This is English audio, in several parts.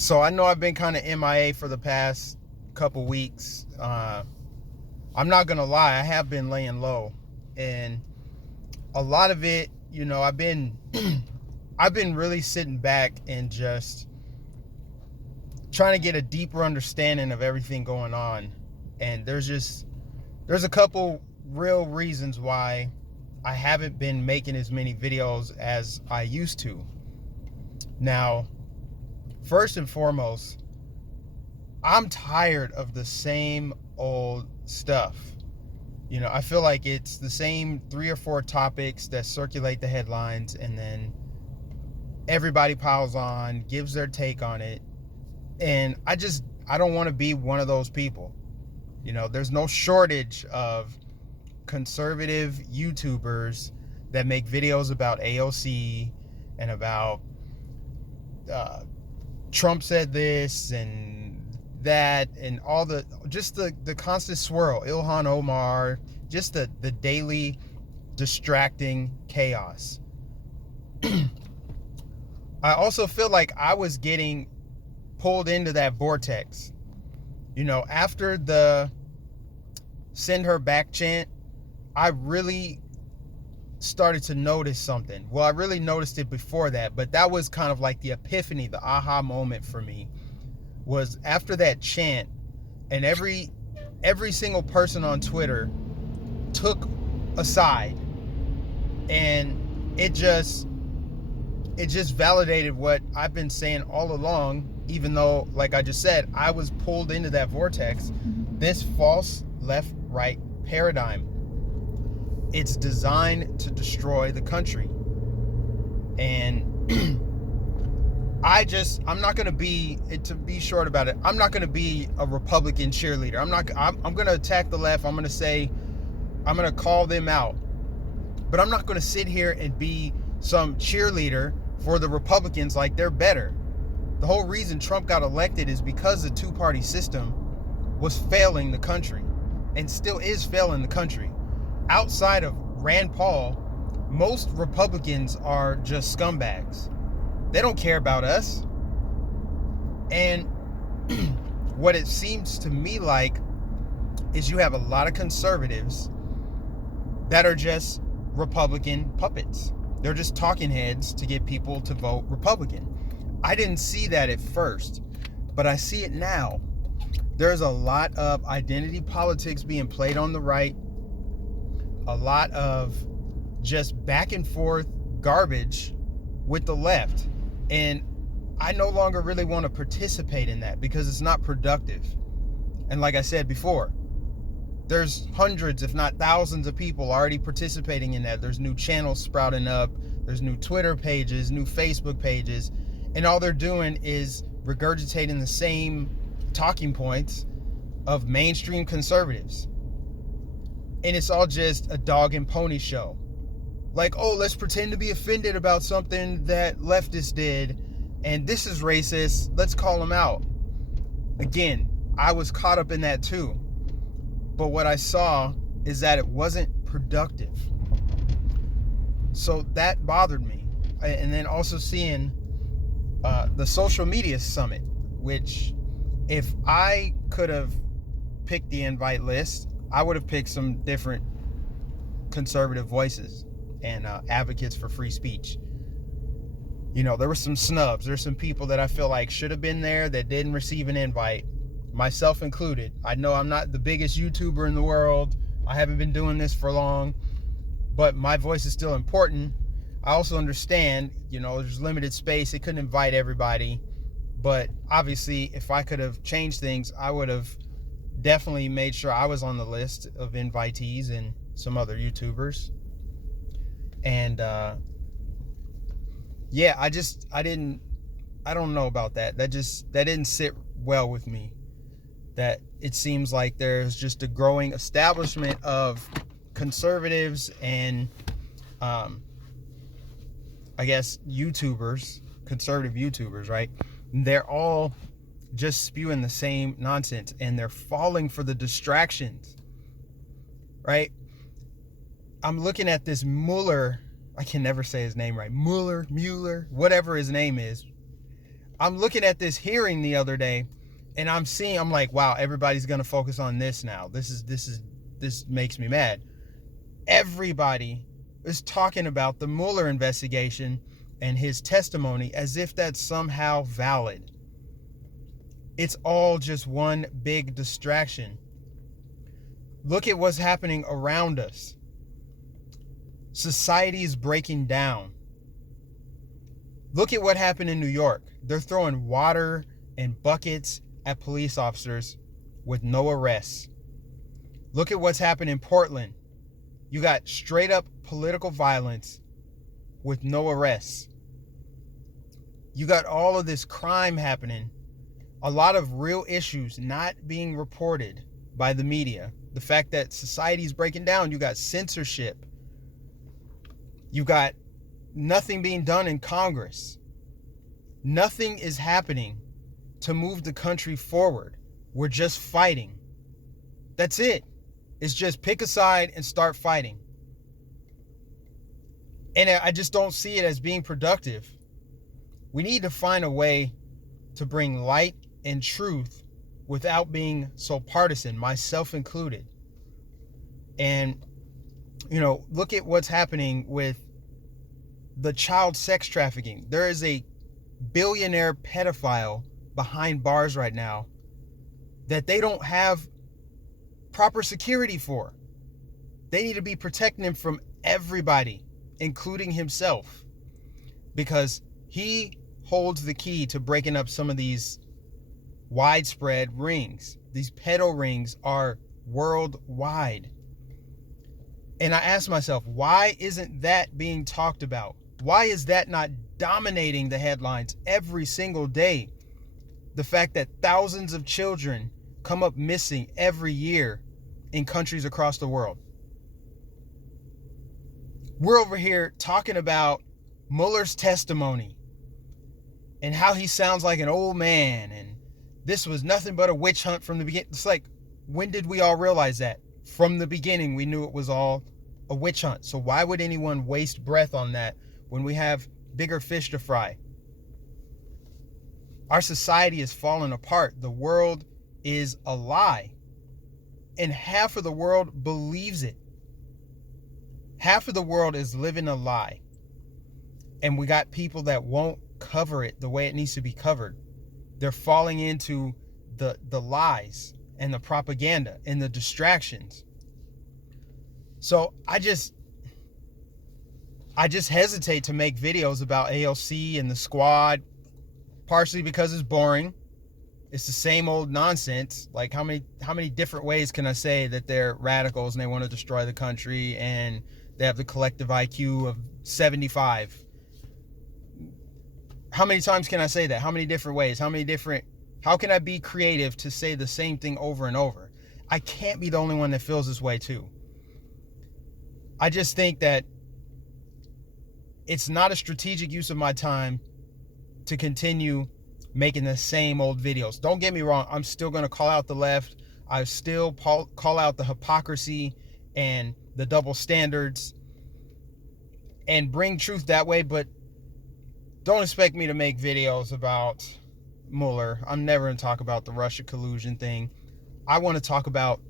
So I know I've been kind of MIA for the past couple weeks. I'm not gonna lie, I have been laying low, and a lot of it, I've been I've been really sitting back and just trying to get a deeper understanding of everything going on. And there's a couple real reasons why I haven't been making as many videos as I used to. Now, first and foremost, I'm tired of the same old stuff. I feel like it's the same 3 or 4 topics that circulate the headlines, and then everybody piles on, gives their take on it. And I don't want to be one of those people. There's no shortage of conservative YouTubers that make videos about AOC and about Trump said this and that, and all the constant swirl, Ilhan Omar, just the daily distracting chaos. I also feel like I was getting pulled into that vortex. After the send her back chant, I really started to notice something. Well, I really noticed it before that, but that was kind of like the epiphany, the aha moment for me, was after that chant, and every single person on Twitter took a side, and it just validated what I've been saying all along, even though, like I just said, I was pulled into that vortex. This false left-right paradigm, it's designed to destroy the country. And I'm not going to be, to be short about it, I'm not going to be a Republican cheerleader. I'm going to attack the left. I'm going to call them out. But I'm not going to sit here and be some cheerleader for the Republicans like they're better. The whole reason Trump got elected is because the two-party system was failing the country, and still is failing the country. Outside of Rand Paul, most Republicans are just scumbags. They don't care about us. And what it seems to me like is you have a lot of conservatives that are just Republican puppets. They're just talking heads to get people to vote Republican. I didn't see that at first, but I see it now. There's a lot of identity politics being played on the right, a lot of just back and forth garbage with the left. And I no longer really want to participate in that because it's not productive. And like I said before, there's hundreds, if not thousands of people already participating in that. There's new channels sprouting up. There's new Twitter pages, new Facebook pages. And all they're doing is regurgitating the same talking points of mainstream conservatives. And it's all just a dog and pony show. Like, oh, let's pretend to be offended about something that leftists did, and this is racist, let's call them out. Again, I was caught up in that too. But what I saw is that it wasn't productive. So that bothered me. And then also seeing the social media summit, which if I could have picked the invite list, I would have picked some different conservative voices and advocates for free speech. There were some snubs. There's some people that I feel like should have been there that didn't receive an invite, myself included. I know I'm not the biggest YouTuber in the world. I haven't been doing this for long, but my voice is still important. I also understand, there's limited space. They couldn't invite everybody, but obviously if I could have changed things, I would have definitely made sure I was on the list of invitees and some other YouTubers. And yeah, I don't know about that. That didn't sit well with me. That it seems like there's just a growing establishment of conservatives and I guess YouTubers, conservative YouTubers, right? They're all just spewing the same nonsense, and they're falling for the distractions, right? I'm looking at this Mueller, I can never say his name right, Mueller, whatever his name is. I'm looking at this hearing the other day, and I'm like, wow, everybody's gonna focus on this now. This makes me mad. Everybody is talking about the Mueller investigation and his testimony as if that's somehow valid. It's all just one big distraction. Look at what's happening around us. Society is breaking down. Look at what happened in New York. They're throwing water and buckets at police officers with no arrests. Look at what's happened in Portland. You got straight up political violence with no arrests. You got all of this crime happening. A lot of real issues not being reported by the media. The fact that society is breaking down. You got censorship. You got nothing being done in Congress. Nothing is happening to move the country forward. We're just fighting. That's it. It's just pick a side and start fighting. And I just don't see it as being productive. We need to find a way to bring light and truth without being so partisan, myself included. And, look at what's happening with the child sex trafficking. There is a billionaire pedophile behind bars right now that they don't have proper security for. They need to be protecting him from everybody, including himself, because he holds the key to breaking up some of these widespread rings. These pedo rings are worldwide. And I ask myself, why isn't that being talked about? Why is that not dominating the headlines every single day? The fact that thousands of children come up missing every year in countries across the world. We're over here talking about Mueller's testimony and how he sounds like an old man, and this was nothing but a witch hunt from the beginning. It's like, when did we all realize that? From the beginning, we knew it was all a witch hunt. So why would anyone waste breath on that when we have bigger fish to fry? Our society is falling apart. The world is a lie. And half of the world believes it. Half of the world is living a lie. And we got people that won't cover it the way it needs to be covered. They're falling into the lies and the propaganda and the distractions. So I just hesitate to make videos about AOC and the squad, partially because it's boring. It's the same old nonsense. Like, how many different ways can I say that they're radicals and they want to destroy the country and they have the collective IQ of 75? How many times can I say that? How many different ways? How can I be creative to say the same thing over and over? I can't be the only one that feels this way too. I just think that it's not a strategic use of my time to continue making the same old videos. Don't get me wrong. I'm still going to call out the left. I still call out the hypocrisy and the double standards and bring truth that way. But don't expect me to make videos about Mueller. I'm never going to talk about the Russia collusion thing. I want to talk about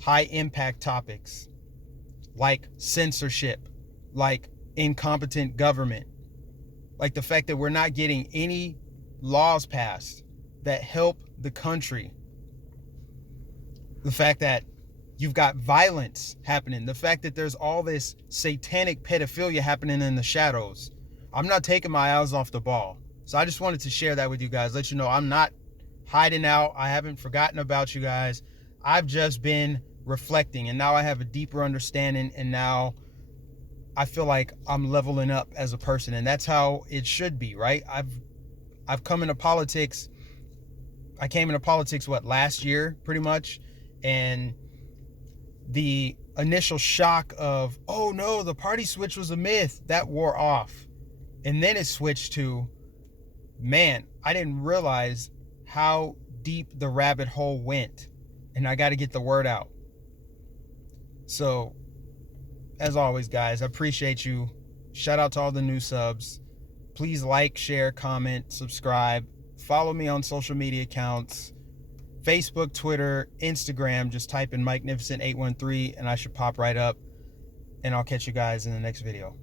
high impact topics like censorship, like incompetent government, like the fact that we're not getting any laws passed that help the country, the fact that you've got violence happening, the fact that there's all this satanic pedophilia happening in the shadows. I'm not taking my eyes off the ball. So I just wanted to share that with you guys, let you know I'm not hiding out. I haven't forgotten about you guys. I've just been reflecting, and now I have a deeper understanding, and now I feel like I'm leveling up as a person, and that's how it should be, right? I've come into politics. I came into politics, last year, pretty much. And the initial shock of, oh no, the party switch was a myth, that wore off. And then it switched to, man, I didn't realize how deep the rabbit hole went. And I got to get the word out. So, as always, guys, I appreciate you. Shout out to all the new subs. Please like, share, comment, subscribe, follow me on social media accounts, Facebook, Twitter, Instagram. Just type in Mike Nificent 813 and I should pop right up. And I'll catch you guys in the next video.